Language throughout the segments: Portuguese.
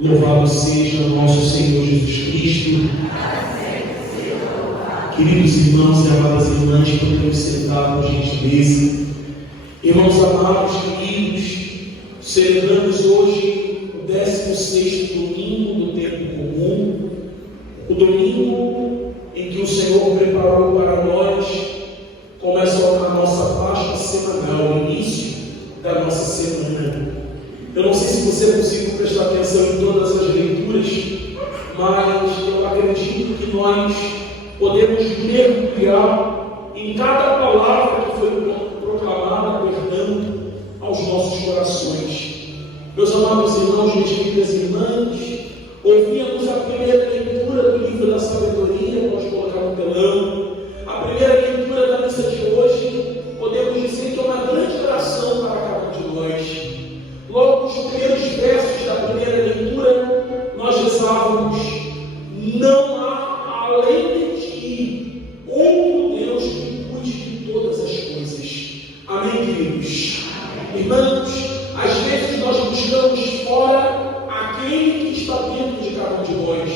Louvado seja nosso Senhor Jesus Cristo. Queridos irmãos e amadas irmãs, podemos sentar por gentileza. Irmãos amados, queridos, celebramos hoje o 16º domingo do tempo comum, o domingo em que o Senhor preparou para nós, começa a nossa Páscoa semanal, o início da nossa semana. Eu não sei se você conseguiu prestar atenção em todas as leituras, mas eu acredito que nós podemos mergulhar em cada palavra que foi proclamada, perdão, aos nossos corações. Meus amados irmãos, minhas queridas irmãs, ouvíamos a primeira leitura do livro da sabedoria, pode colocar no telão. A primeira leitura da missa de hoje, podemos dizer que é uma grande oração para cada um de nós. Logo nos primeiros versos da primeira leitura, nós rezávamos: não há além de ti outro Deus que cuide de todas as coisas. Amém, queridos? Irmãos, às vezes nós buscamos fora aquele que está dentro de cada um de nós.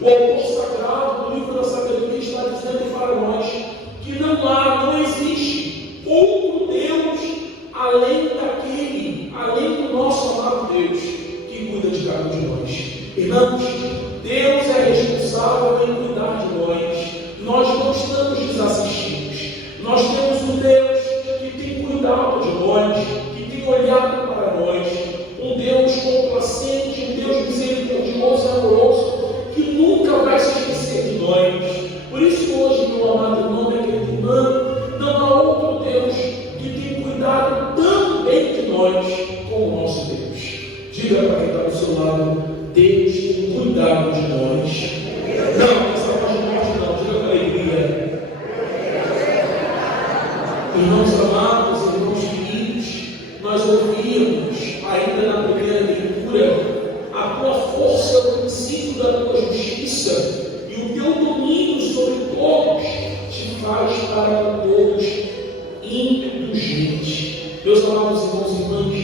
O autor sagrado do livro da sabedoria está dizendo para nós que não existe outro Deus além do nosso amado Deus, que cuida de cada um de nós. Irmãos, Deus é responsável em cuidar de nós. Nós não estamos desassistidos. Nós temos um Deus que tem cuidado de nós, que tem olhado para nós. Um Deus complacente, um Deus misericordioso e amoroso, que nunca vai se esquecer de nós. Por isso hoje, meu amado irmão, minha querida irmã, não há outro Deus que tem cuidado tão bem de nós como o nosso Deus. Diga para quem está do seu lado: Deus tem cuidado de nós. Não, essa parte não, diga com alegria. Irmãos amados, irmãos queridos, nós ouvíamos ainda na primeira leitura: a tua força é o princípio da tua justiça, e o teu domínio sobre todos te faz para todos indulgente. Meus amados irmãos e irmãs,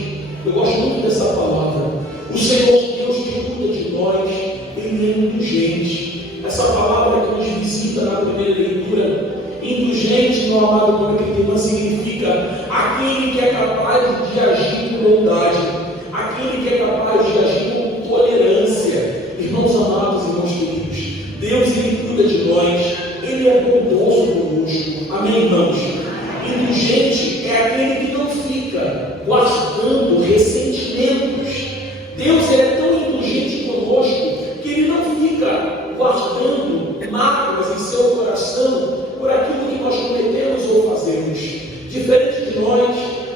eu gosto muito dessa palavra. O Senhor Deus que cuida de nós, Ele é indulgente. Essa palavra que nos visita na primeira leitura, indulgente, meu amado irmão, significa aquele que é capaz de agir com bondade, aquele que é capaz de agir com tolerância. Irmãos amados, irmãos queridos, Deus, Ele cuida de nós, Ele é bondoso conosco. Amém, irmãos? Indulgente é aquele que não fica guardando ressentimentos. Deus é tão indulgente conosco que Ele não fica guardando mágoas em seu coração por aquilo que nós cometemos ou fazemos. Diferente de nós,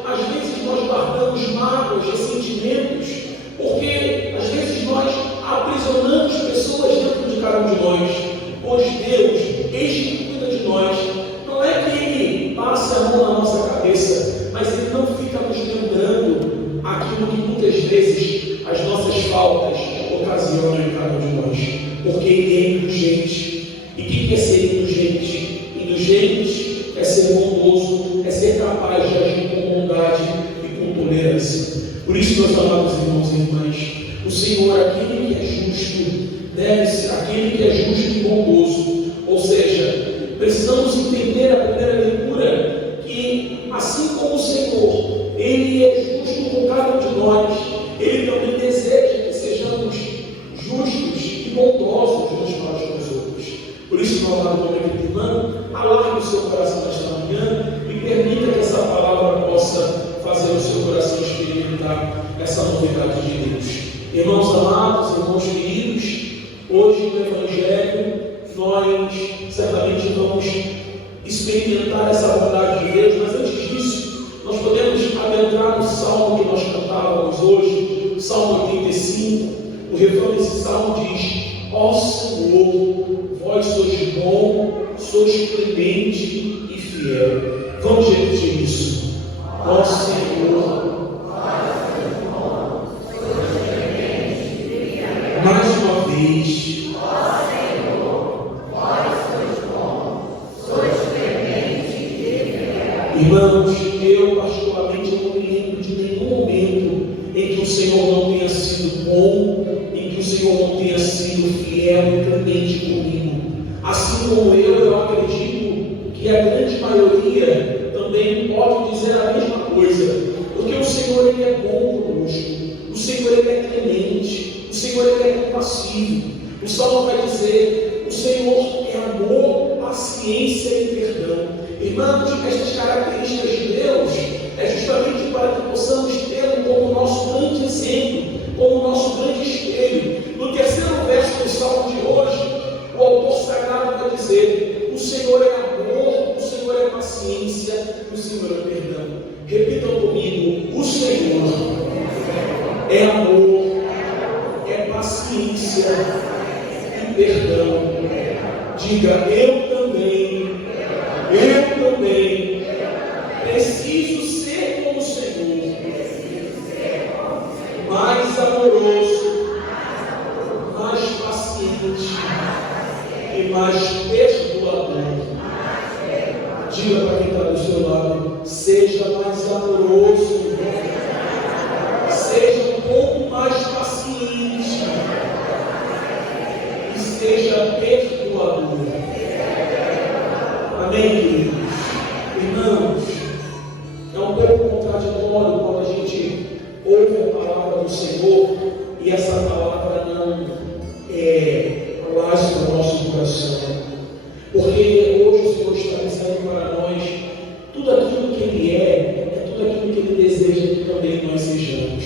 às vezes nós guardamos mágoas, ressentimentos, porque às vezes nós aprisionamos pessoas dentro de cada um de nós. Pois Deus, este que cuida de nós, não é que Ele passe a mão na nossa cabeça, mas Ele não fica nos lembrando aquilo que muitas vezes as nossas faltas ocasionam em cada um de nós, porque Ele é indulgente. E quem quer ser indulgente? Indulgente é ser bondoso, é ser capaz de agir com bondade e com tolerância. Por isso, meus amados irmãos e irmãs, o Senhor, aquele que é justo, deve ser aquele que é justo e bondoso. Ou seja, precisamos entender a primeira leitura que, assim como o Senhor, Ele é justo com cada um de nós, Ele também deseja que sejamos justos e bondosos uns para com os outros. Por isso, meu amado irmão, alargue o seu coração nesta manhã e permita que essa palavra possa fazer o seu coração experimentar essa novidade de Deus. Irmãos amados, irmãos queridos, hoje no Evangelho nós certamente vamos experimentar essa bondade de Deus, mas antes disso, nós podemos adentrar no salmo que nós cantávamos hoje, Salmo 85. O refrão desse salmo diz: ó Senhor, vós sois bom, sois clemente e fiel. Vamos repetir isso. Ó Senhor, mais uma vez. Irmãos, eu particularmente não me lembro de nenhum momento em que o Senhor não tenha sido bom bom em que o Senhor não tenha sido fiel e clemente comigo. Assim como eu acredito que a grande maioria também pode dizer a mesma coisa, porque o Senhor ele é bom conosco, o Senhor ele é clemente, o Senhor ele é compassivo. O Salmo vai dizer: o Senhor é amor, paciência e perdão. Irmãos, estas características de Deus é justamente para que possamos tê-lo como nosso grande exemplo, como nosso grande espelho. No terceiro verso do Salmo de hoje, o autor sagrado vai dizer: o Senhor é amor, o Senhor é paciência, o Senhor é perdão. Repitam comigo: o Senhor é amor, é paciência e perdão. Diga: eu também preciso ser como o Senhor, mais amoroso, mais paciente e mais perdoador. Diga para quem está do seu lado: seja mais amoroso, seja um pouco mais paciente e seja perdoador. Amém, queridos? Irmãos, é um pouco contraditório quando a gente ouve a palavra do Senhor e essa palavra não lasca o nosso coração, porque hoje o Senhor está dizendo para nós tudo aquilo que Ele é tudo aquilo que Ele deseja que também nós sejamos.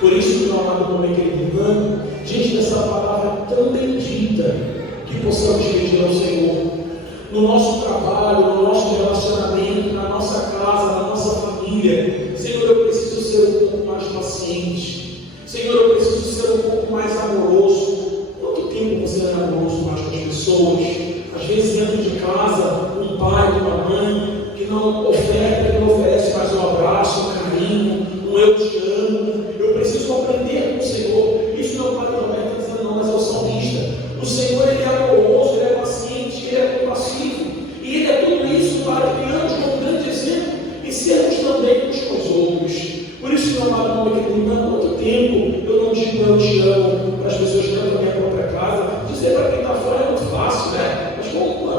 Por isso, meu amado, meu querido irmão, diante dessa palavra tão bendita, que possamos pedir ao Senhor no nosso trabalho, no nosso relacionamento, na nossa casa, na nossa família. Senhor, eu preciso ser um pouco mais paciente. Senhor, eu preciso ser um pouco mais amoroso. Quanto tempo você é amoroso mais com as pessoas? Às vezes dentro de casa, um pai, uma mãe que não oferta, que não oferece mais um abraço, um carinho, um eu te amo. Eu preciso aprender com o Senhor. Isso não vai também está dizendo não, mas é o salmista. O Senhor ele é amoroso, ele é paciente, ele é compassivo. E ele é tudo isso para que tenhamos como grande exemplo e sermos também uns com os outros. Por isso, meu amado, meu querido, há quanto tempo eu não digo eu te amo para as pessoas que estão na minha própria casa? Dizer para quem está fora é muito fácil, né? Mas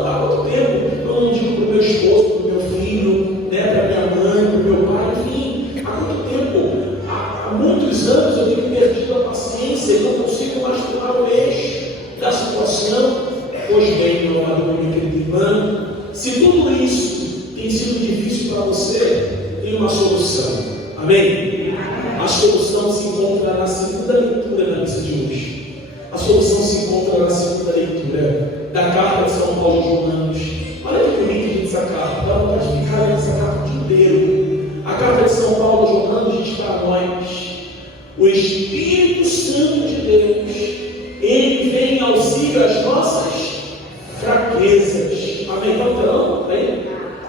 há quanto tempo eu não digo para o meu esposo, para o meu filho, né? Para a minha mãe, para o meu pai, enfim. Há quanto tempo? Há muitos anos eu tenho perdido a paciência e não consigo mais tomar o eixo da situação. Pois bem, meu amado, meu querido irmão, se tudo isso tem sido difícil para você, tem uma solução. Amém? A solução se encontra na segunda leitura da missa de hoje. A solução se encontra na segunda leitura da carta de São Paulo de Romanos. Olha que bonito diz essa carta. Dá vontade de ficar nessa carta o dia inteiro. A carta de São Paulo de Romanos diz para nós: o Espírito Santo de Deus, ele vem em auxílio às nossas fraquezas. Amém? Então, bem?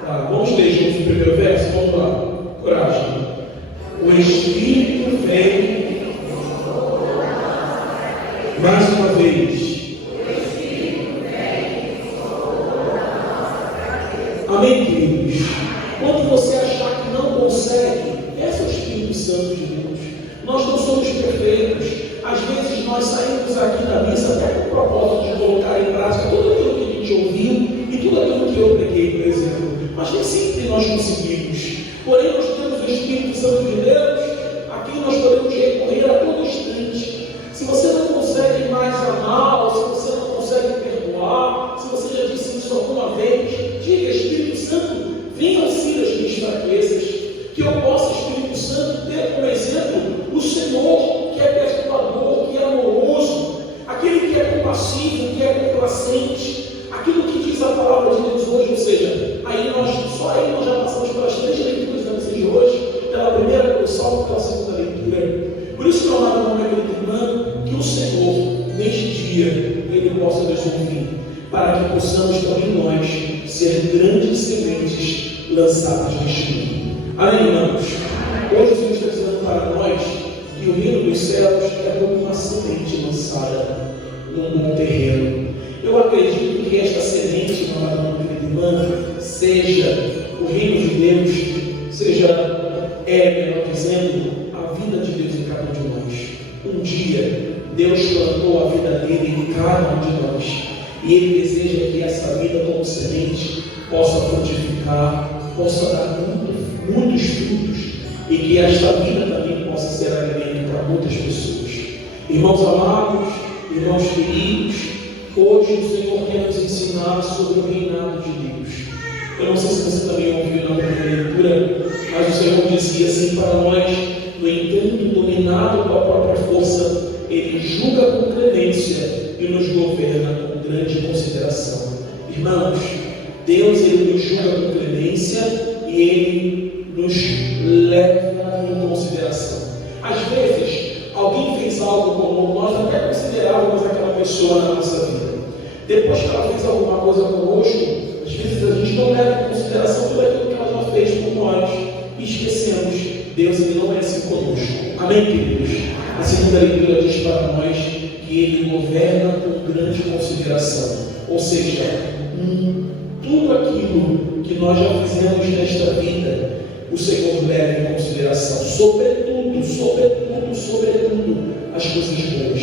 Tá, vamos ler juntos o primeiro verso? Vamos lá. Coragem. O Espírito vem. Mais uma vez. Amém, queridos? Quando você achar que não consegue, esse é o Espírito Santo de Deus. Nós não somos perfeitos. Às vezes nós saímos aqui da missa até com o propósito de colocar em prática tudo aquilo que a gente ouviu e tudo aquilo que eu preguei, por exemplo. Mas nem sempre nós conseguimos. Porém, nós temos o Espírito Santo de Deus, a quem nós podemos recorrer a todo instante. Se você não consegue mais amar, ou se você não consegue perdoar, se você já disse isso alguma vez, diga: Espírito Santo, vem auxílio às minhas fraquezas, que eu possa, Espírito Santo, ter como exemplo o Senhor, que é perdoador, que é amoroso, aquele que é compassivo, que é complacente, aquilo que diz a palavra de Deus hoje. Ou seja, só aí nós já passamos pelas três leituras da missa de hoje, pela primeira, pelo Salmo, pela segunda leitura. Por isso, meu amado, meu querido irmão, que o Senhor, neste dia, Ele possa nos ouvir, para que possamos também nós ser grandes sementes lançadas neste mundo. Amém, irmãos? Hoje o Senhor está dizendo para nós que o reino dos céus é como uma semente lançada num bom terreno. Eu acredito que esta semente, meu amado, meu querido irmão, seja o reino de Deus, seja, melhor dizendo, a vida de Deus em cada um de nós. Um dia Deus plantou a vida dele em cada um de nós. E Ele deseja que essa vida, como semente, possa frutificar, possa dar muitos frutos, e que esta vida também possa ser alimento para muitas pessoas. Irmãos amados, irmãos queridos, hoje o Senhor quer nos ensinar sobre o reinado de Deus. Eu não sei se você também ouviu na primeira leitura, mas o Senhor dizia assim para nós: no entanto, dominado pela própria força, Ele julga com clemência e nos governa com grande consideração. Irmãos, Deus, Ele nos julga com clemência e Ele nos leva em consideração. Às vezes, alguém fez algo conosco, nós até considerávamos aquela pessoa na nossa vida. Depois que ela fez alguma coisa conosco, às vezes a gente não leva em consideração tudo aquilo que ela já fez por nós e esquecemos. Deus, Ele não é assim conosco. Amém, queridos? A segunda leitura diz para nós que Ele governa com grande consideração. Ou seja, tudo aquilo que nós já fizemos nesta vida, o Senhor leva em consideração, sobretudo, as coisas boas.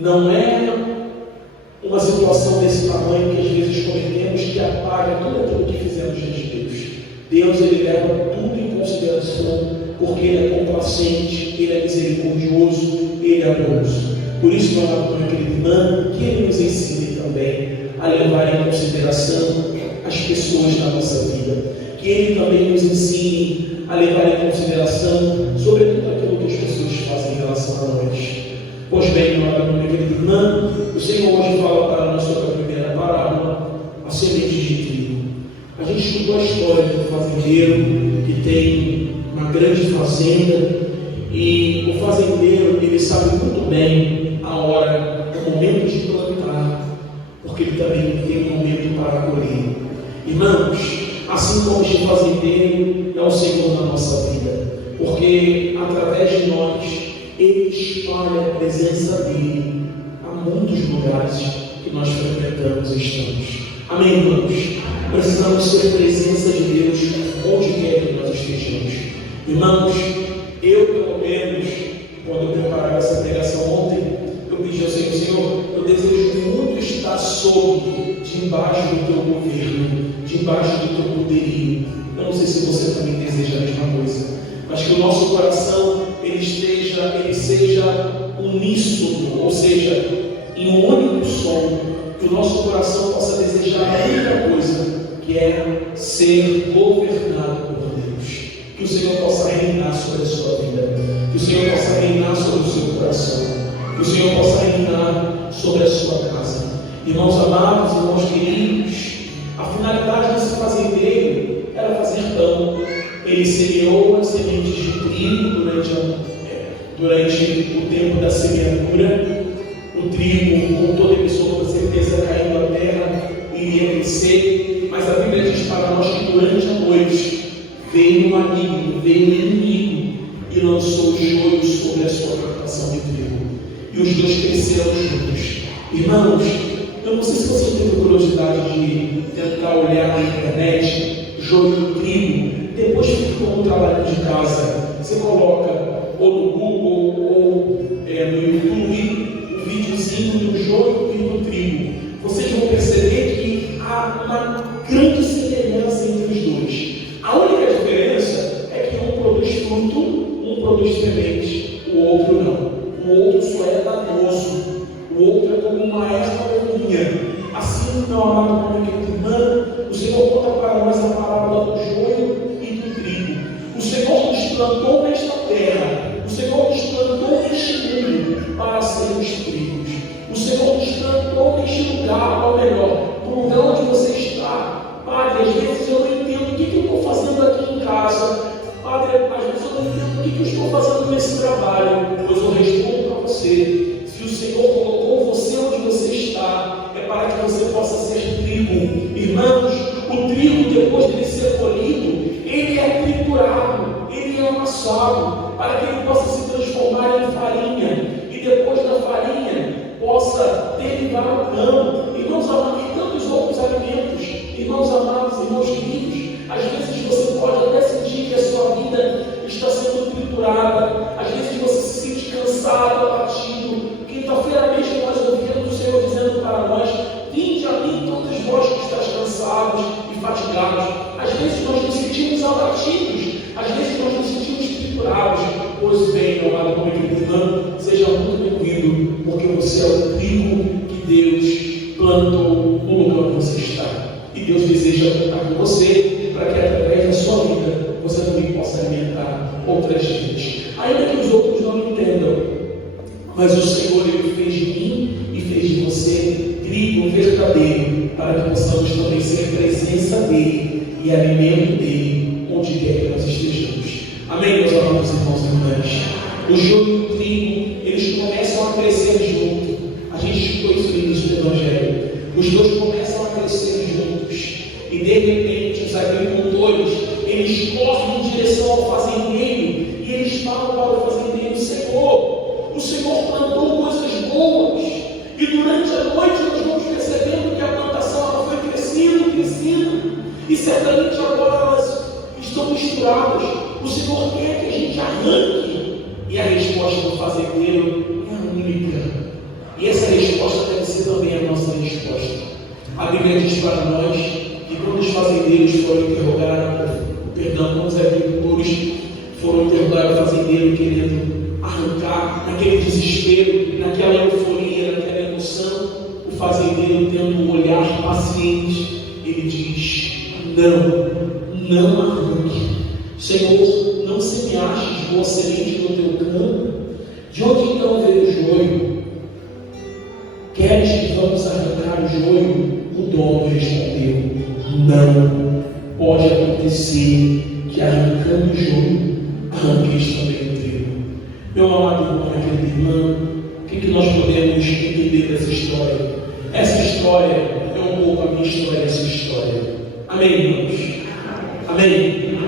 Não é uma situação desse tamanho que às vezes cometemos que apaga tudo aquilo que fizemos diante de Deus. Deus, Ele leva tudo em consideração, porque Ele é complacente, Ele é misericordioso, Ele é amoroso. Por isso, meu amado, meu querido irmão, que Ele nos ensine também a levar em consideração as pessoas da nossa vida. Que Ele também nos ensine a levar em consideração sobre tudo aquilo que as pessoas fazem em relação a nós. Pois bem, meu amado, meu querido irmão, o Senhor hoje fala para nós sobre a primeira parábola, a semente de trigo. A gente estudou a história do fazendeiro que tem uma grande fazenda, e o fazendeiro, ele sabe muito bem a hora, o momento de plantar, porque ele também tem um momento para colher. Irmãos, assim como este fazendeiro é o Senhor na nossa vida, porque através de nós Ele espalha a presença dEle a muitos lugares que nós frequentamos e estamos. Amém, irmãos? Precisamos ser presença de Deus onde quer que nós estejamos. Irmãos, eu pelo menos, quando eu preparava essa pregação ontem, eu pedi ao Senhor: eu desejo muito estar debaixo do teu governo, debaixo do teu poderio. Eu não sei se você também deseja a mesma coisa, mas que o nosso coração ele seja uníssono, ou seja, em um único som, que o nosso coração possa desejar a única coisa, que é ser governado por Deus. Que o Senhor possa reinar sobre a sua vida, que o Senhor possa reinar sobre o seu coração, que o Senhor possa reinar sobre a sua casa. Irmãos amados, irmãos queridos, a finalidade desse fazendeiro era fazer pão. Ele semeou as sementes de trigo durante o tempo da semeadura. O trigo, com toda certeza, caindo na terra, iria crescer, mas a Bíblia diz para nós que durante a noite veio um maligno, veio um inimigo e lançou joio sobre a sua plantação de trigo, e os dois cresceram juntos. Irmãos, eu não sei se você teve curiosidade de tentar olhar na internet joio e trigo. Depois que ficou no trabalho de casa, você coloca ou no Google ou no YouTube um videozinho do joio e do trigo. Vocês vão perceber que há uma grande semelhança entre os dois. A única diferença é que um produz fruto, um produz semente, o outro não. O outro só é danoso, o outro é como uma erva daninha. Assim, meu amado, meu querido irmão, o Senhor conta para nós a parábola do joio e do trigo. O Senhor nos plantou nesta terra, o Senhor nos plantou neste mundo para sermos trigos. O Senhor nos plantou neste lugar, ou melhor, no lugar onde você está. Padre, às vezes eu não entendo o que eu estou fazendo aqui em casa. Padre, às vezes eu não entendo o que eu estou fazendo nesse trabalho. Pois eu respondo para você: se o Senhor colocou você onde você está, é para que você possa ser trigo. Irmãos, o trigo, depois de ser colhido, ele é triturado, ele é amassado, para que ele possa se transformar em farinha, e depois da farinha possa derivar o pão. Irmãos amados, e tantos outros alimentos. Irmãos amados, irmãos queridos, às vezes você pode até sentir que a sua vida está sendo triturada, às vezes você se sente cansado, abatido, Mas o Senhor, Ele fez de mim e fez de você trigo verdadeiro, para que possamos também ser presença dEle e alimento dEle, onde quer que nós estejamos. Amém, meus amados irmãos e irmãs? O joio e o trigo, eles começam a crescer juntos. A gente estudou isso no início do Evangelho. Os dois começam a crescer juntos. E de repente, os agricultores, eles correm em direção ao fazendeiro. E eles falam para o fazendeiro: Senhor, o Senhor plantou coisas boas. E durante a noite nós vamos percebendo que a plantação ela foi crescendo. E certamente agora elas estão misturadas. O Senhor quer que a gente arranque. E a resposta do fazendeiro é única. E essa resposta deve ser também a nossa resposta. A Bíblia diz para nós que quando os fazendeiros foram interrogar, quando os agricultores foram interrogar o fazendeiro querendo arrancar, naquele desespero, naquela euforia, naquela emoção, o fazendeiro tendo um olhar paciente, ele diz: não arranque. Senhor, não semeastes boa semente no teu campo? De onde então veio o joio? Queres que vamos arrancar o joio? O dono respondeu: não. Pode acontecer que arrancando o joio, arranqueis também o trigo. Meu amado irmão, minha querida irmã, o que nós podemos entender dessa história? Essa história é um pouco a minha história, essa história. Amém, irmãos? Amém?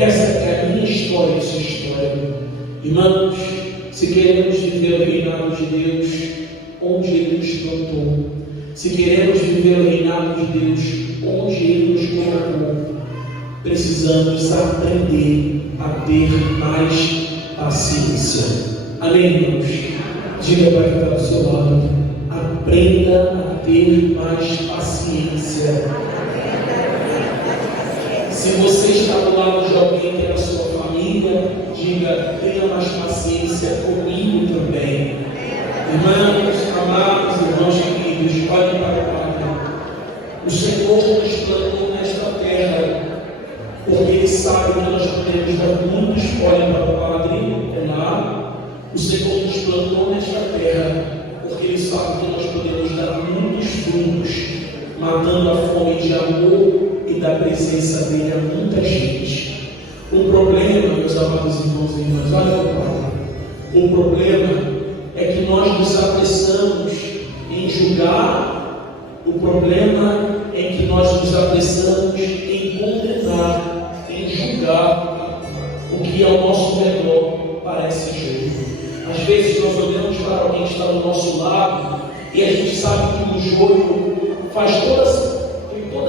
Essa é a minha história, essa história. Irmãos, se queremos viver o reinado de Deus, onde Ele nos plantou, se queremos viver o reinado de Deus, onde Ele nos colocou, precisamos aprender a ter mais paciência. Amém, irmãos? Diga para quem está do seu lado: aprenda a ter mais paciência. Se você está do lado de alguém que é da sua família, diga: tenha mais paciência comigo também. Irmãos, amados, irmãos queridos, olhem para o Pai. O Senhor nos plantou nesta terra, porque Ele sabe que nós podemos dar muitos. Olhem para o Padre, é lá. O Senhor nos plantou nesta terra, porque Ele sabe que nós podemos dar muitos frutos, matando a fome de amor e da presença dele a muita gente. O problema, meus amados irmãos e irmãs, olha o Pai. O problema é que nós nos apressamos em julgar. O problema é que nós nos apressamos em condenar, em julgar o que ao nosso redor parece joio. Às vezes nós olhamos para alguém que está do nosso lado e a gente sabe que o joio faz toda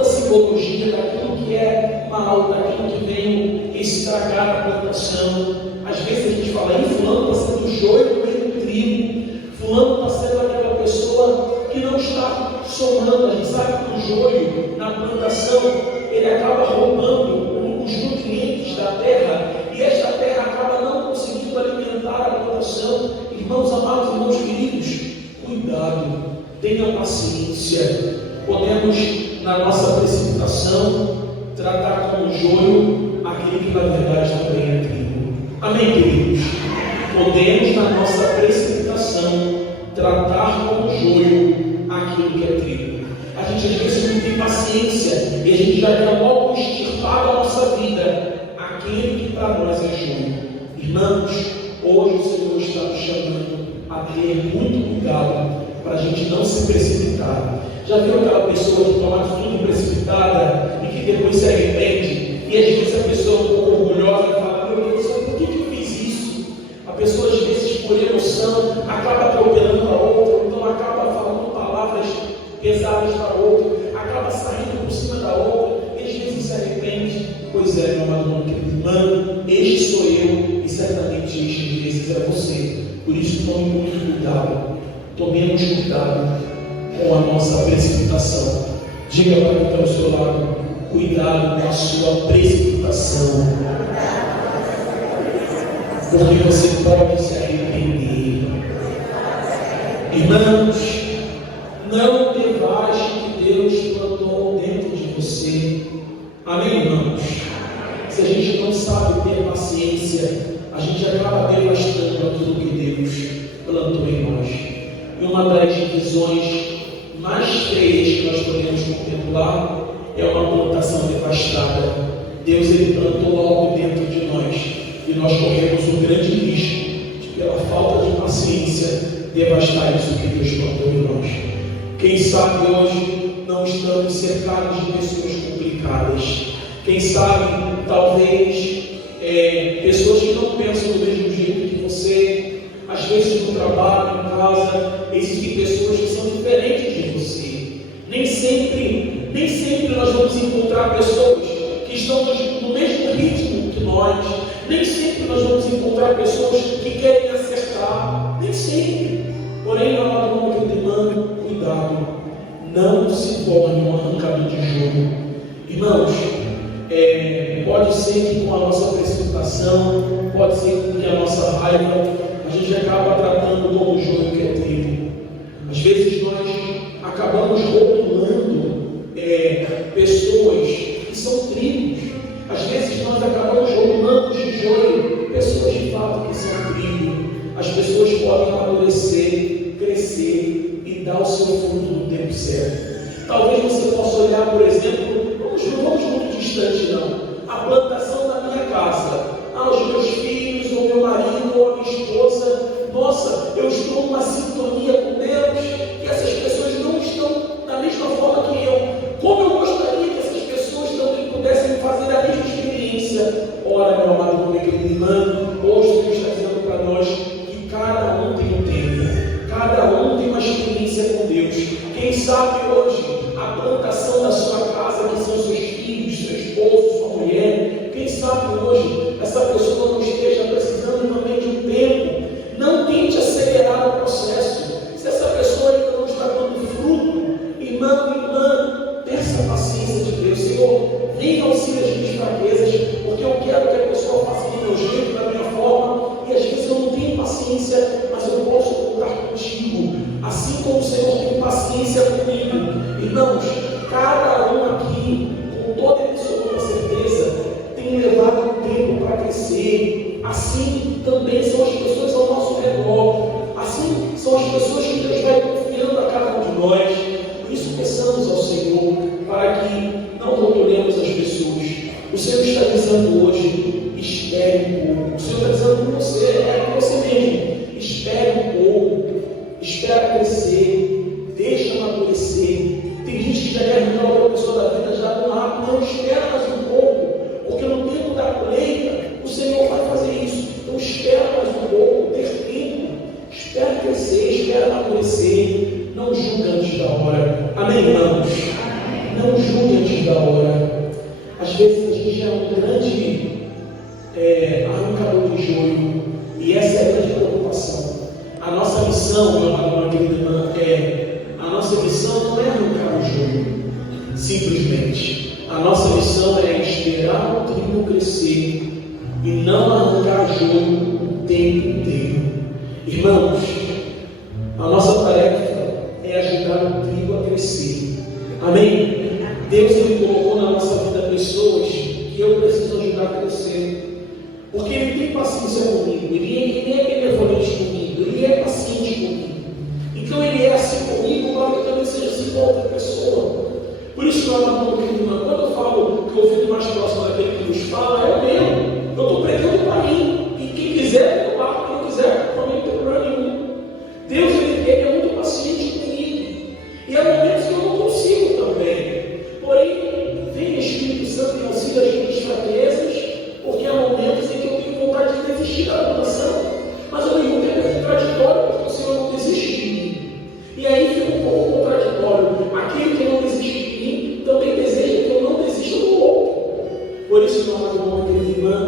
a simbologia daquilo que é mal, daquilo que vem estragar a plantação. Às vezes a gente fala: fulano está sendo joio no meio do trigo, fulano está sendo aquela pessoa que não está somando. A gente sabe que o joio na plantação ele acaba roubando os nutrientes da terra, e esta terra acaba não conseguindo alimentar a plantação. Irmãos amados, irmãos queridos, cuidado, tenha paciência. Podemos, na nossa precipitação, tratar como joio aquilo que na verdade também é trigo. Amém, queridos? Podemos, na nossa precipitação, tratar como joio aquilo que é trigo. A gente às vezes não tem paciência e a gente já quer logo extirpar da nossa vida aquele que para nós é joio. Irmãos, hoje o Senhor está nos chamando a ter muito cuidado para a gente não se precipitar. Já viu aquela pessoa que toma atitude precipitada e que depois se arrepende? E às vezes a pessoa é um pouco orgulhosa e fala: meu Deus, por que eu fiz isso? A pessoa às vezes por emoção acaba atropelando a outra, então acaba falando palavras pesadas para a outra, acaba saindo por cima da outra e às vezes se arrepende. Pois é, meu amado irmão, este sou eu e certamente este vezes é você. Por isso tome muito cuidado, tomemos cuidado com a nossa precipitação. Diga para quem está ao seu lado: cuidado com a sua precipitação, porque você pode se arrepender. Irmãos, não devaste que Deus plantou dentro de você. Amém, irmãos? Se a gente não sabe ter paciência, a gente acaba devastando aquilo que Deus plantou em E uma das visões mais feias que nós podemos contemplar é uma plantação devastada. Deus, Ele plantou algo dentro de nós e nós corremos um grande risco de, pela falta de paciência, devastar isso que Deus plantou em nós. Quem sabe hoje não estamos cercados de pessoas complicadas. Quem sabe, talvez, pessoas que não pensam do mesmo jeito que você. Às vezes no trabalho, em casa, existem pessoas que são diferentes de você. Nem sempre nós vamos encontrar pessoas que estão no mesmo ritmo que nós. Nem sempre nós vamos encontrar pessoas que querem acertar. Nem sempre. Porém, na hora do momento de mano, cuidado. Não se torne um arrancador de joio. Irmãos, pode ser que com a nossa precipitação, pode ser que a nossa raiva, a gente acaba tratando como joio que é trigo. Às vezes nós acabamos rotulando pessoas que são trigos. Às vezes nós acabamos rotulando de joio pessoas de fato que são trigo. As pessoas podem amadurecer, crescer e dar o seu fruto no tempo certo. Talvez você possa olhar, por exemplo, não vamos muito distante não, a plantação da minha casa. Os meus filhos, ou meu marido, ou a minha esposa. Nossa, eu estou numa sintonia com Deus, que essas pessoas não estão da mesma forma que eu. Como eu gostaria que essas pessoas também pudessem fazer a mesma experiência. Ora, meu amado, meu querido irmão, hoje Deus está dizendo para nós que cada um tem um tempo, cada um tem uma experiência com Deus. Quem sabe hoje a plantação da sua casa, que são seus filhos, seu esposo, sua mulher, quem sabe hoje essa pessoa não esteja precisando também de um tempo. Não tente acelerar o processo. Se essa pessoa ainda não está dando fruto, irmã, peça a paciência de Deus. Senhor, venha auxílio as minhas fraquezas, porque eu quero que a pessoa faça do meu jeito, da minha forma, e às vezes eu não tenho paciência, mas eu posso contar contigo, assim como o Senhor tem paciência comigo. Irmãos, cada um aqui, com toda a absoluta certeza, tem levado um tempo para crescer. Assim também são as pessoas ao nosso redor. Assim são as pessoas que Deus vai confiando a cada um de nós. Por isso peçamos ao Senhor para que não rotulemos as pessoas. O Senhor está dizendo hoje, espere um pouco. O Senhor está dizendo com você mesmo, espere um pouco, espera crescer, deixa amadurecer. Tem gente que já quer arrancar outra pessoa da vida já no rápido. Não, espera mais um pouco, porque no tempo da colheita o Senhor vai fazer isso. Então espera mais um pouco, ter tempo, espera crescer, espera amadurecer. Não julgue antes da hora. Amém, irmãos? Não julgue antes da hora. Às vezes a gente é um grande arrancador de joio, e essa é a grande preocupação. A nossa missão, meu amado, minha querida irmã, a nossa missão não é arrancar o joio, simplesmente. A nossa missão é esperar o trigo crescer e não arrancar joio o tempo inteiro. Irmãos, a nossa tarefa é ajudar o trigo a crescer. Amém? Deus, Ele colocou na nossa vida pessoas que eu preciso ajudar a crescer. Porque Ele tem paciência comigo, Ele é benevolente comigo, Ele é paciente comigo. Então Ele é assim comigo, para que eu também seja assim com outra pessoa. Por isso, meu amado, quando eu falo que o ouvido mais próximo daquele que nos fala é o meu. Eu estou pregando para mim. E quem quiser, eu barco. Quem não quiser, para mim não tem problema nenhum. Deus, Ele é muito paciente comigo. E há momentos que eu não consigo também. Porém, vem o Espírito Santo e auxilia as minhas fraquezas, porque há momentos em que eu tenho vontade de desistir da adoração. Mas ao mesmo tempo é contraditório, porque o Senhor não desiste de mim. E aí fica um pouco contraditório. Aquele que não desiste de mim também deseja que eu não desista do outro. Por isso, meu amado irmão e querida irmã,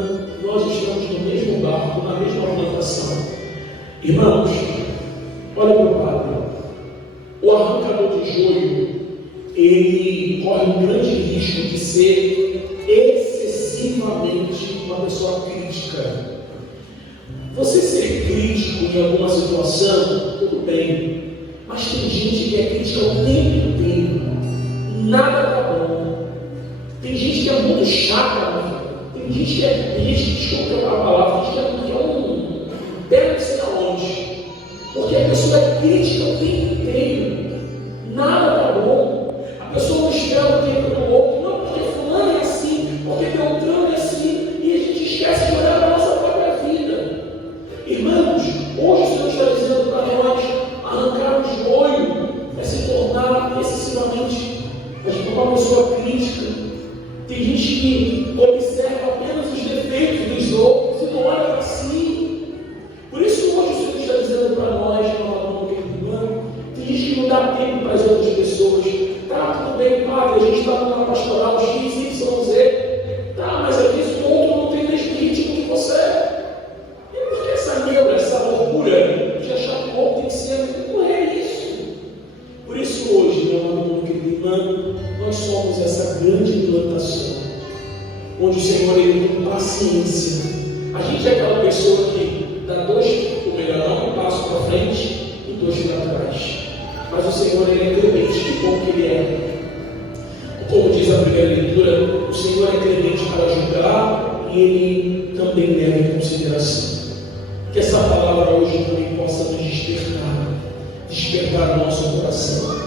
nós estamos no mesmo barco, na mesma plantação. Irmãos, olha meu Padre, o arrancador de joio, ele corre um grande risco de ser excessivamente uma pessoa crítica. Você ser crítico em alguma situação, tudo bem, mas tem gente que é crítica o tempo inteiro, nada está bom. Tem gente que é muito chata, tem gente que desculpa a palavra, tem gente que é um pé não sei aonde. Porque a pessoa é crítica o tempo inteiro. Nada está bom. A pessoa não espera o tempo do outro. Não, porque fulano é assim, porque Beltrano é assim. E a gente esquece de olhar para a nossa própria vida. Irmãos, hoje o Senhor está dizendo para nós arrancar o joio é se tornar excessivamente uma pessoa crítica. Tem gente que observa apenas os defeitos dos outros e não olha para si. Por isso hoje o Senhor está dizendo para nós, tem gente que não dá tempo para as outras pessoas. Tá, tudo bem, padre, a gente está numa pastoral X, Y, Z. Tá, mas às vezes o outro não tem o mesmo ritmo que você. E por que essa neura, essa loucura de achar que o outro tem que ser? Não é isso. Por isso hoje, meu amado, querido irmão, nós somos essa grande plantação, onde o Senhor ele tem paciência. A gente é aquela pessoa que dá dois, ou melhor, não um passo para frente e dois para trás. Mas o Senhor ele é clemente, que bom que ele é. Como diz a primeira leitura, o Senhor é clemente para julgar e ele também leva em consideração. Que essa palavra hoje também possa nos despertar o nosso coração.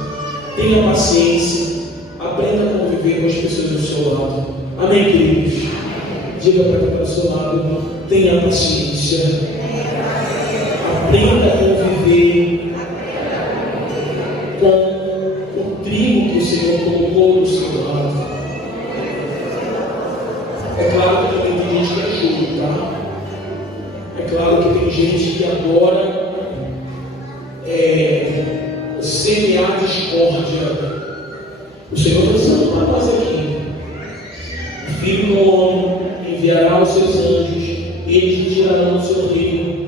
Tenha paciência, aprenda a conviver com as pessoas do seu lado. Amém, queridos? Diga para quem está do seu lado, tenha paciência, aprenda a conviver com o trigo que o Senhor colocou do seu lado. É claro que também tem gente que é justo, tá? É claro que tem gente que adora semear discórdia. O Senhor está dizendo para nós aqui: o Filho do Homem enviará os seus anjos, e eles tirarão o seu reino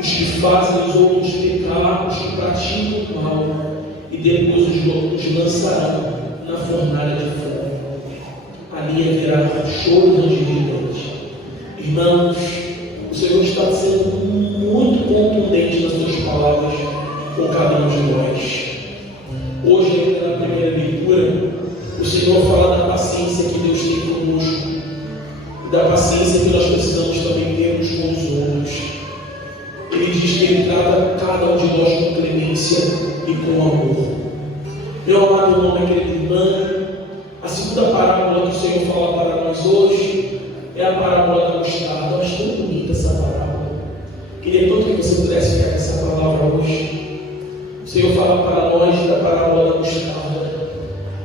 os que fazem os outros pecar, os que praticam o mal, e depois os lançarão na fornalha de fogo. Ali haverá choro e ranger de dentes. Irmãos, o Senhor está sendo muito contundente nas suas palavras com cada um de nós. Hoje, na primeira leitura, o Senhor fala da paciência que Deus tem conosco, da paciência que nós precisamos também ter uns com os outros. Ele diz que Ele trata cada um de nós com clemência e com amor. Meu amado irmão, minha querida irmã, a segunda parábola que o Senhor fala para nós hoje é a parábola da mostarda. Eu acho tão bonita essa parábola. Queria tanto que você pudesse ficar com essa palavra hoje. O Senhor fala para nós da parábola da mostarda.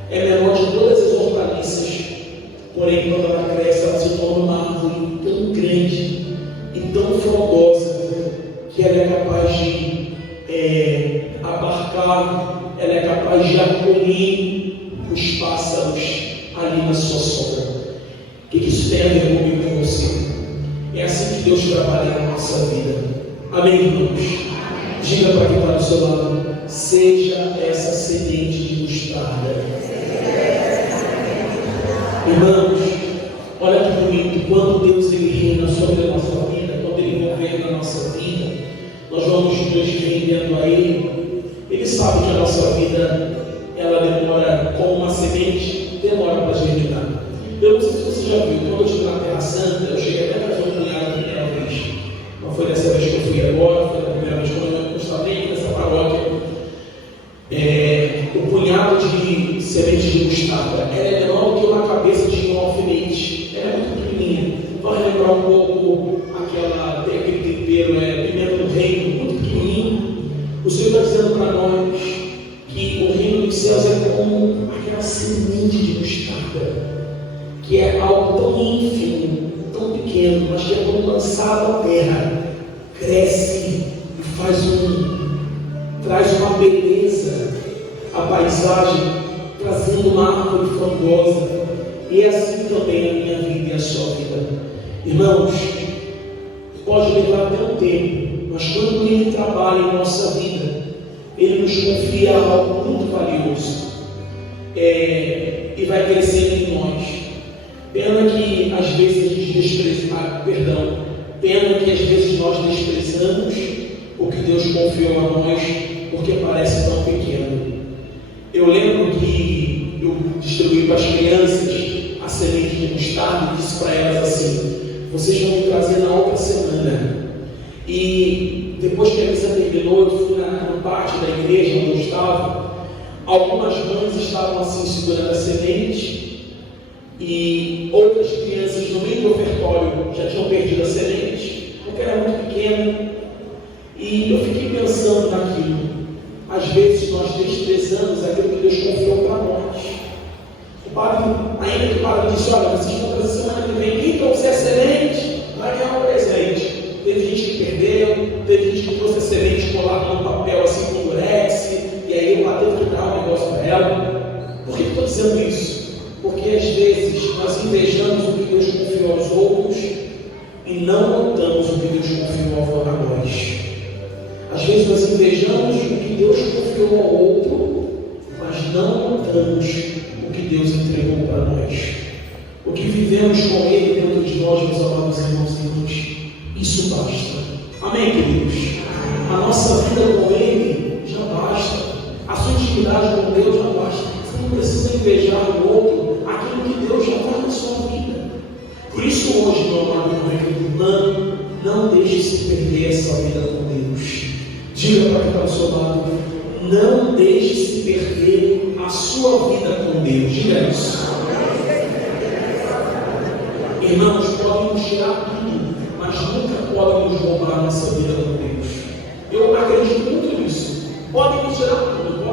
É menor de todas as hortaliças, porém, quando ela cresce, ela se torna uma árvore tão grande e tão frondosa que ela é capaz de abarcar, ela é capaz de acolher os pássaros ali na sua sombra. O que isso tem a ver comigo e com você? É assim que Deus trabalha na nossa vida. Amém, irmãos? Diga para quem está do seu lado: seja essa semente de mostarda. Irmãos, olha que bonito. Quando Deus ele reina sobre a nossa vida, quando Ele governa a nossa vida, nós vamos nos rendendo a Ele. Ele sabe que a nossa vida ela demora, como uma semente, demora para germinar. Eu não sei se você já viu, quando eu estive na Terra Santa, eu cheguei até a fazer um punhado a primeira vez. Não foi dessa vez que eu fui agora, foi a primeira vez quando eu estava bem nessa paróquia. O punhado de sementes de mostarda é menor do que uma cabeça de um alfinete. Ela é muito pequenininha. Vai lembrar um pouco aquele tempero, pimenta do reino, muito pequenininho. O Senhor está dizendo para nós que o reino dos céus é como aquela semente de mostarda, que é algo tão ínfimo, tão pequeno, mas que é quando lançado à terra, cresce e traz uma beleza à paisagem, trazendo uma árvore frondosa. E é assim também a minha vida e a sua vida. Irmãos, pode levar até um tempo, mas quando Ele trabalha em nossa vida, Ele nos confia algo muito valioso, e vai crescendo em nós. Pena que às vezes a gente pena que às vezes nós desprezamos o que Deus confiou a nós, porque parece tão pequeno. Eu lembro que eu distribuí para as crianças a semente de mostarda e disse para elas assim: vocês vão me trazer na outra semana. E depois que a missa terminou, eu fui no pátio da igreja onde eu estava. Algumas mães estavam assim segurando a semente e outras crianças no meio do ofertório já tinham perdido a semente, porque era muito pequena. E eu fiquei pensando naquilo. Às vezes nós desprezamos aquilo que Deus confiou para nós. O padre, ainda que o padre disse: olha, vocês estão trazendo semana que vem, quem trouxer a semente vai ganhar um presente. Teve gente que perdeu, teve gente que trouxe a semente colada no papel assim com durex, e aí eu teve que dar um negócio para ela. Por que eu estou dizendo isso? Porque às vezes nós invejamos o que Deus confiou aos outros e não notamos o que Deus confiou a nós. Às vezes nós invejamos o que Deus confiou ao outro, mas não notamos o que Deus entregou para nós. O que vivemos com Ele dentro de nós, meus amados irmãos e irmãs, isso basta. Amém, queridos? A nossa vida com Ele já basta. A sua intimidade com Deus já basta. Você não precisa invejar do outro aquilo que Deus já faz na sua vida. Por isso hoje, meu amado irmão, não deixe se perder essa vida com Deus. Diga para quem está ao seu lado: não deixe se perder a sua vida com Deus. Diga isso. Irmãos, podem nos tirar tudo, mas nunca podem nos roubar a nossa vida com Deus. Eu acredito muito nisso. Podem me tirar tudo,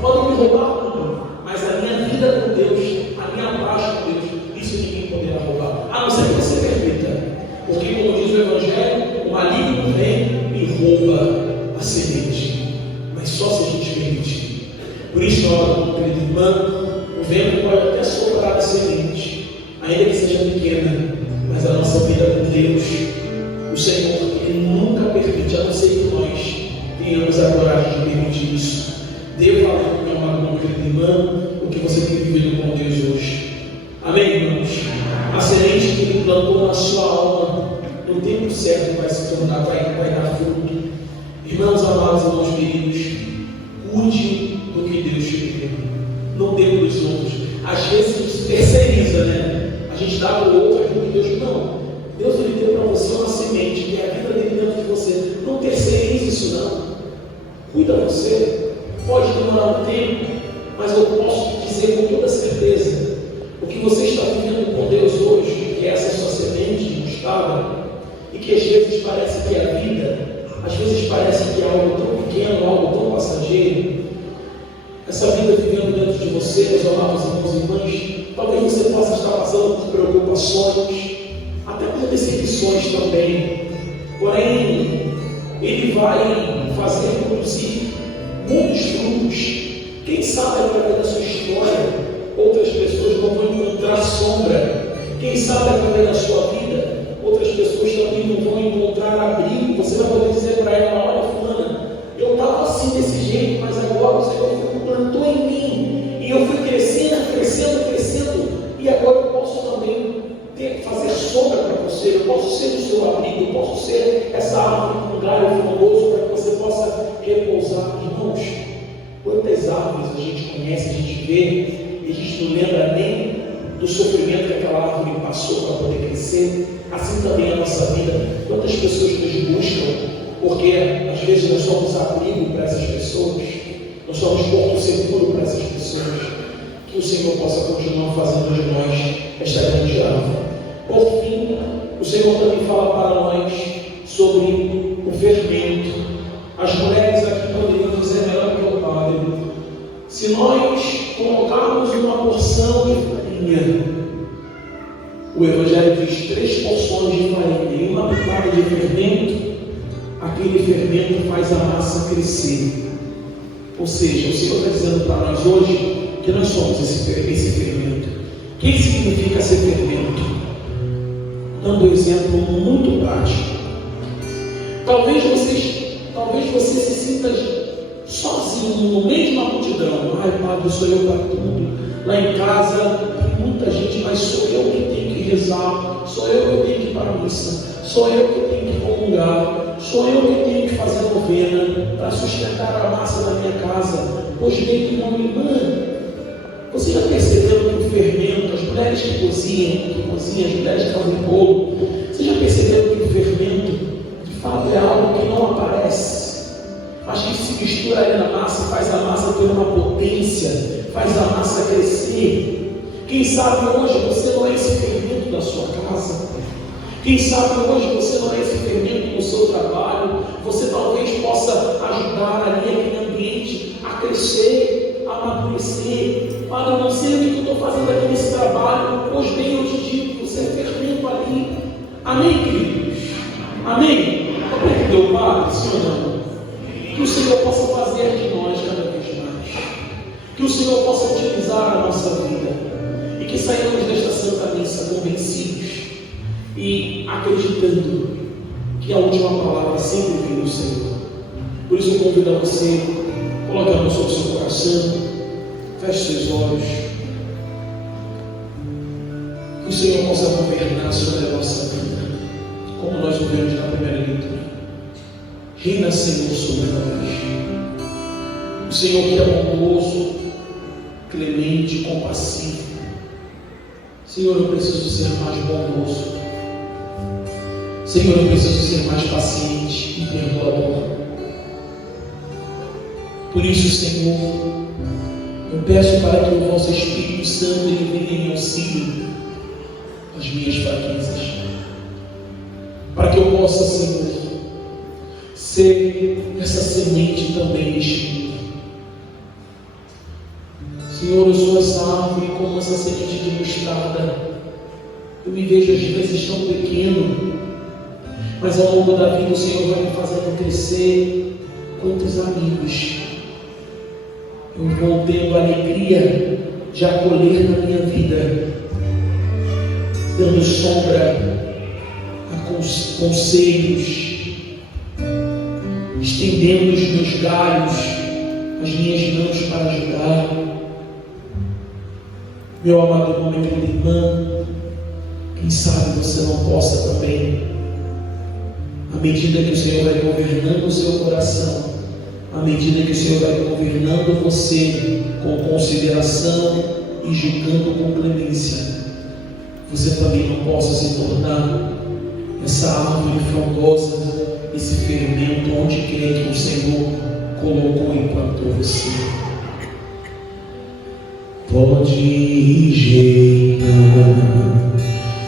podem me roubar tudo, mas a minha vida com Deus, a minha paz com Deus, isso ninguém poderá roubar, a não ser que você permita. Porque, como diz o Evangelho, o maligno vem e rouba a semente, mas só se a gente permitir. Por isso, meu querido irmão, o vento pode até soprar a semente, ainda que seja pequena, mas a nossa vida com Deus, o Senhor, Ele nunca permite, a não ser que nós tenhamos a coragem de permitir isso. Dê valor, meu amado, meu querido irmão, o que você tem vivido com Deus hoje. Amém, irmãos? A semente que Ele plantou na sua alma, no tempo certo vai se tornar, vai dar fruto. Irmãos amados, irmãos queridos, cuide do que Deus te deu, não dê para os outros. Às vezes a gente terceiriza, né? A gente dá para o outro aquilo que Deus não. Deus Ele deu para você uma semente, que é a vida dele dentro de você. Não terceirize isso, não. Cuida você. Pode demorar um tempo, mas eu posso te dizer com toda certeza: o que você está vivendo com Deus hoje, que é essa sua semente de mostarda, e que às vezes parece que é a vida, às vezes parece que é algo tão pequeno, algo tão passageiro. Essa vida vivendo dentro de você, meus amados irmãos e irmãs, talvez você possa estar passando por preocupações, até por decepções também. Porém, Ele vai fazer produzir muitos frutos. Quem sabe através da sua história, outras pessoas não vão encontrar sombra. Quem sabe através da sua vida, outras pessoas também não vão encontrar abrigo. Você vai poder dizer para ela: olha, fulana, eu estava assim desse jeito, mas agora o Senhor plantou em mim, e eu fui crescendo, e agora eu posso também fazer sombra para você, eu posso ser o seu abrigo, eu posso ser essa árvore com galho frondoso para que você possa repousar. Irmãos, quantas árvores a gente conhece, a gente vê, e a gente não lembra nem do sofrimento que aquela árvore passou para poder crescer. Assim também a nossa vida. Quantas pessoas nos buscam, porque às vezes nós somos abrigo para essas pessoas, nós somos porto seguro para essas pessoas. Que o Senhor possa continuar fazendo de nós esta grande árvore. Por fim, o Senhor também fala para nós sobre o fermento. As mulheres aqui poderiam dizer melhor que o Padre: se nós colocarmos uma porção de farinha, o Evangelho diz 3 porções de farinha e uma pitada de fermento, aquele fermento faz a massa crescer. Ou seja, o Senhor está dizendo para nós hoje que nós somos esse fermento. O que significa ser fermento? Dando um exemplo muito prático. Talvez você se sinta sozinho no meio de uma multidão. Ai, Padre, sou eu para tudo. Lá em casa tem muita gente, mas sou eu que tenho que rezar, sou eu que tenho que ir para a missa, sou eu que tenho que comungar, sou eu que tenho que fazer novena para sustentar a massa da minha casa. Pois bem, irmão e irmã, você já percebeu que o fermento, as mulheres que cozinham, as mulheres que fazem bolo, você já percebeu que o fermento, de fato, é algo que não aparece aparece, mas que se mistura ali na massa, faz a massa ter uma potência, faz a massa crescer. Quem sabe hoje você não é esse fermento da sua casa. Quem sabe hoje você não é esse fermento no seu trabalho. Você talvez possa ajudar ali aquele ambiente a crescer, a amadurecer. Padre, eu não sei o que eu estou fazendo aqui nesse trabalho, pois bem, eu te digo, você é fermento ali. Amém, queridos? Amém? Compreendeu, Padre? Sim ou não? Que o Senhor possa fazer de nós cada vez mais. Que o Senhor possa utilizar a nossa vida. E que saímos desta Santa Missa convencidos e acreditando que a última palavra sempre vem do Senhor. Por isso eu convido a você, coloque a mão sobre o seu coração, feche seus olhos. Que o Senhor possa governar sobre a nossa vida, como nós ouvimos na primeira leitura. Reina, Senhor, sobre nós. O Senhor que é bondoso, clemente, compassivo. Senhor, eu preciso ser mais bondoso. Senhor, eu preciso ser mais paciente e perdoador. Por isso, Senhor, eu peço para que o vosso Espírito Santo ele venha em auxílio às minhas fraquezas, para que eu possa, Senhor, ser essa semente também neste mundo. Senhor, eu sou essa árvore como essa semente de mostarda. Eu me vejo às vezes tão pequeno, mas ao longo da vida o Senhor vai me fazendo crescer. Quantos amigos eu vou tendo a alegria de acolher na minha vida, dando sombra a conselhos, estendendo os meus galhos, as minhas mãos para ajudar. Meu amado irmão, minha querida irmã, quem sabe você não possa também, à medida que o Senhor vai governando o seu coração, à medida que o Senhor vai governando você com consideração e julgando com clemência, você também não possa se tornar essa árvore frondosa, esse fermento onde quer que o Senhor colocou e plantou você. Pode reinar,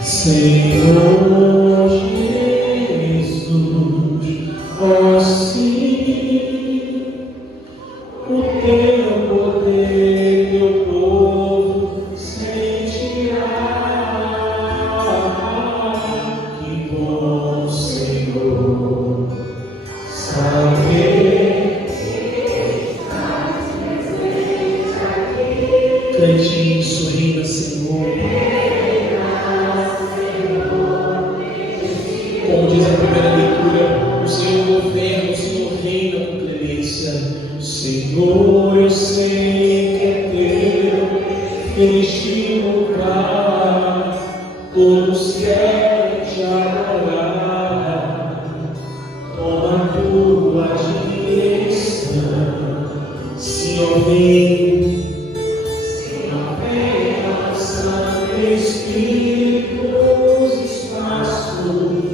Senhor Jesus, ó sim, o teu poder, teu povo sentirá. Que bom, Senhor, saber que estás presente aqui. Cante isso, reina, Senhor. Como diz a primeira leitura, o Senhor governa, o Senhor reina com clemência. Senhor, eu sei que é teu este lugar, todos querem te adorar. Toma a tua direção, Senhor, vem, Santo Espírito, os espaços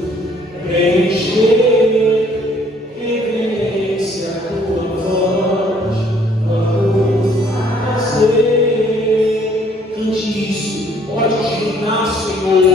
preencher, reverência a tua voz, vamos fazer. Cante isso, pode reinar, Senhor.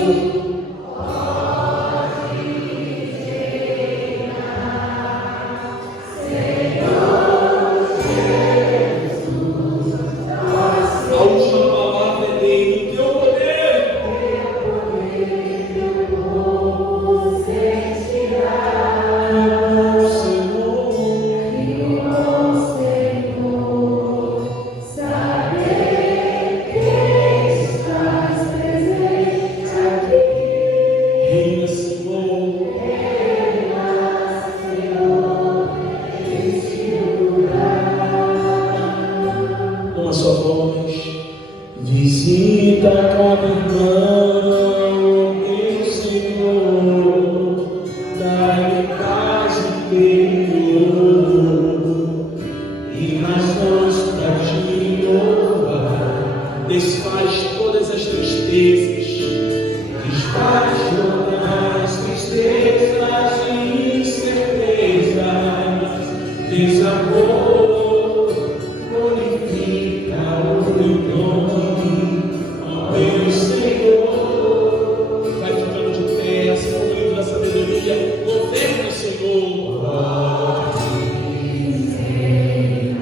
Visita cada irmão, meu Senhor, dá-lhe paz interior e nas mãos pra ti louvar, desfaz todas as tristezas, desfaz todas as tristezas e incertezas. Diz amor, glorifica o teu nome, ó meu Senhor. Vai ficando de pé, assim como o livro da sabedoria. Governa, Senhor.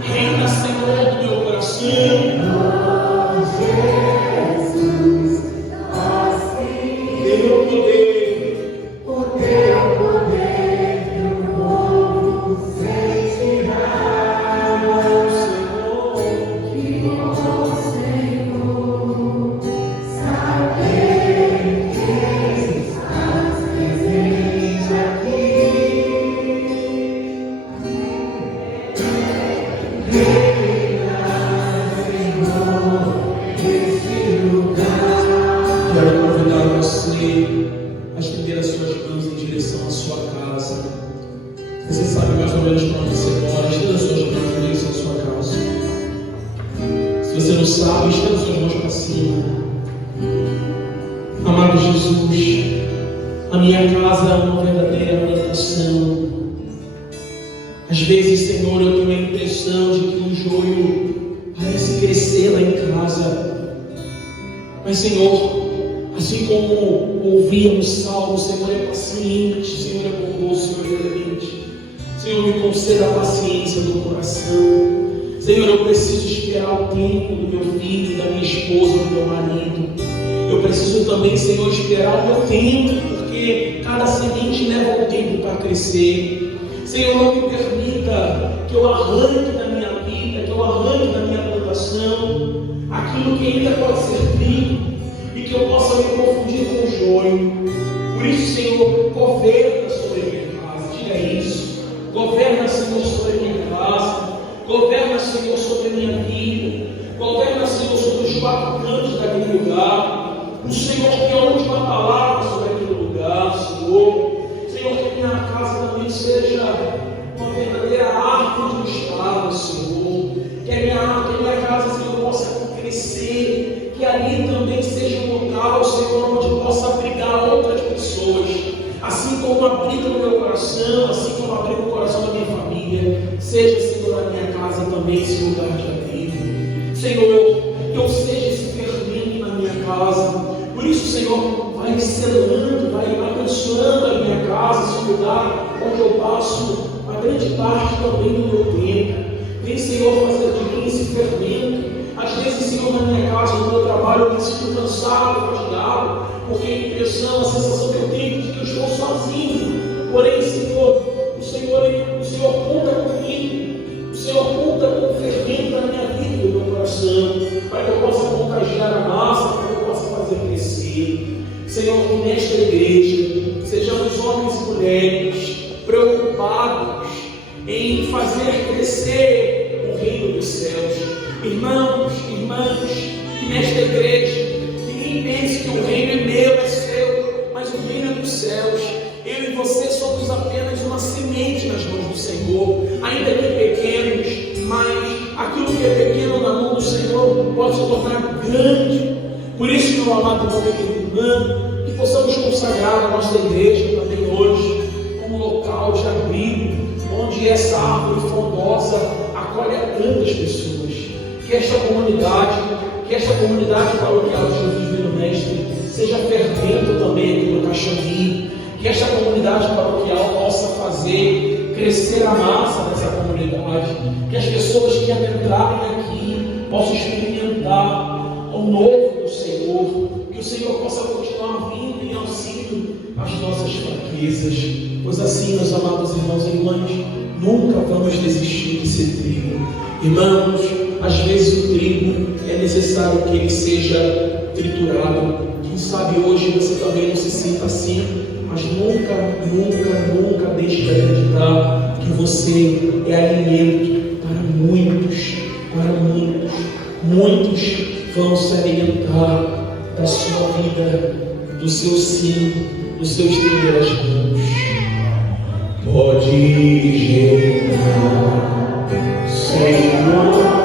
Reina, Senhor, do meu coração. A estender as suas mãos em direção à sua casa. Você sabe mais ou menos para onde você mora. Estenda as suas mãos em direção à sua casa. Se você não sabe, estenda as suas mãos para cima. Amado Jesus, a minha casa é uma verdadeira plantação. Às vezes, Senhor, eu tenho a impressão de que o joio parece crescer lá em casa. Mas, Senhor, assim como ouvia no Salmo, o Senhor é paciente, o Senhor é bondoso, o Senhor é clemente. Senhor, me conceda a paciência do coração. Senhor, eu preciso esperar o tempo do meu filho, da minha esposa, do meu marido. Eu preciso também, Senhor, esperar o meu tempo, porque cada semente leva um tempo para crescer. Senhor, não me permita que eu arranque da minha vida, que eu arranque da minha plantação aquilo que ainda pode ser trigo, e que eu possa me confundir com o joio. Por isso, Senhor, governa sobre a minha casa. Diga isso. Governa, Senhor, sobre a minha casa. Governa, Senhor, sobre a minha vida. Governa, Senhor, sobre os quatro cantos daquele lugar. O Senhor tem a última palavra sobre aquele lugar, Senhor. Senhor, que a minha casa também seja uma verdadeira árvore de estado, Senhor. Que a minha casa, Senhor, possa crescer. Que ali também seja um local, Senhor, onde possa abrigar outras pessoas. Assim como abriga no meu coração, assim como abriga no coração da minha família. Seja, Senhor, na minha casa também esse lugar de abrigo. Senhor, que eu seja esse fermento na minha casa. Por isso, Senhor, vai selando, vai abençoando a minha casa, esse lugar onde eu passo a grande parte também do meu tempo. Vem, Senhor, fazer de mim esse fermento. Às vezes, Senhor, na minha casa, no meu trabalho, eu me sinto cansado, fatigado, porque a impressão, a sensação que eu tenho de que eu estou sozinho. Porém, Senhor, o Senhor conta comigo, o Senhor conta com o fermento da minha vida e do meu coração, para que eu possa contagiar a massa, para que eu possa fazer crescer. Senhor, que nesta igreja sejamos homens e mulheres preocupados em fazer crescer o reino dos céus. Irmãos, irmãs, que nesta igreja ninguém pense que o reino é meu, é seu, mas o reino é dos céus. Eu e você somos apenas uma semente nas mãos do Senhor, ainda que pequenos, mas aquilo que é pequeno na mão do Senhor pode se tornar grande. Por isso, meu amado irmão e irmã, que possamos consagrar a nossa igreja também hoje como local de abrigo, onde essa árvore frondosa acolhe a tantas pessoas. Que esta comunidade paroquial de Jesus Divino Mestre seja fervendo também aqui no Caxambi. Que esta comunidade paroquial possa fazer crescer a massa dessa comunidade. Que as pessoas que adentrarem aqui possam experimentar o novo do Senhor. Que o Senhor possa continuar vindo em auxílio às nossas fraquezas. Pois assim, meus amados irmãos e irmãs, nunca vamos desistir de ser trigo. Irmãos, às vezes o trigo é necessário que ele seja triturado. Quem sabe hoje você também não se sinta assim, mas nunca deixe de acreditar que você é alimento para muitos. Muitos vão se alimentar da sua vida, do seu sim, dos seus estender as mãos. Pode reinar, Senhor. Senhor.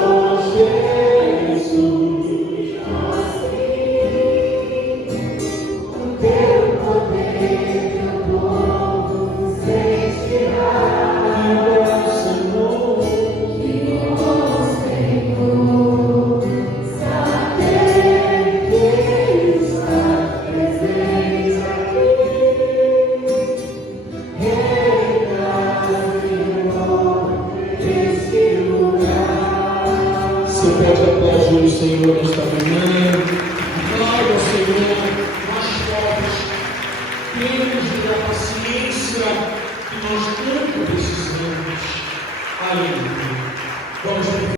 Senhor nesta manhã. Aplauda ao Senhor, nós pobres, temos a paciência que nós tanto precisamos. Aleluia. Vamos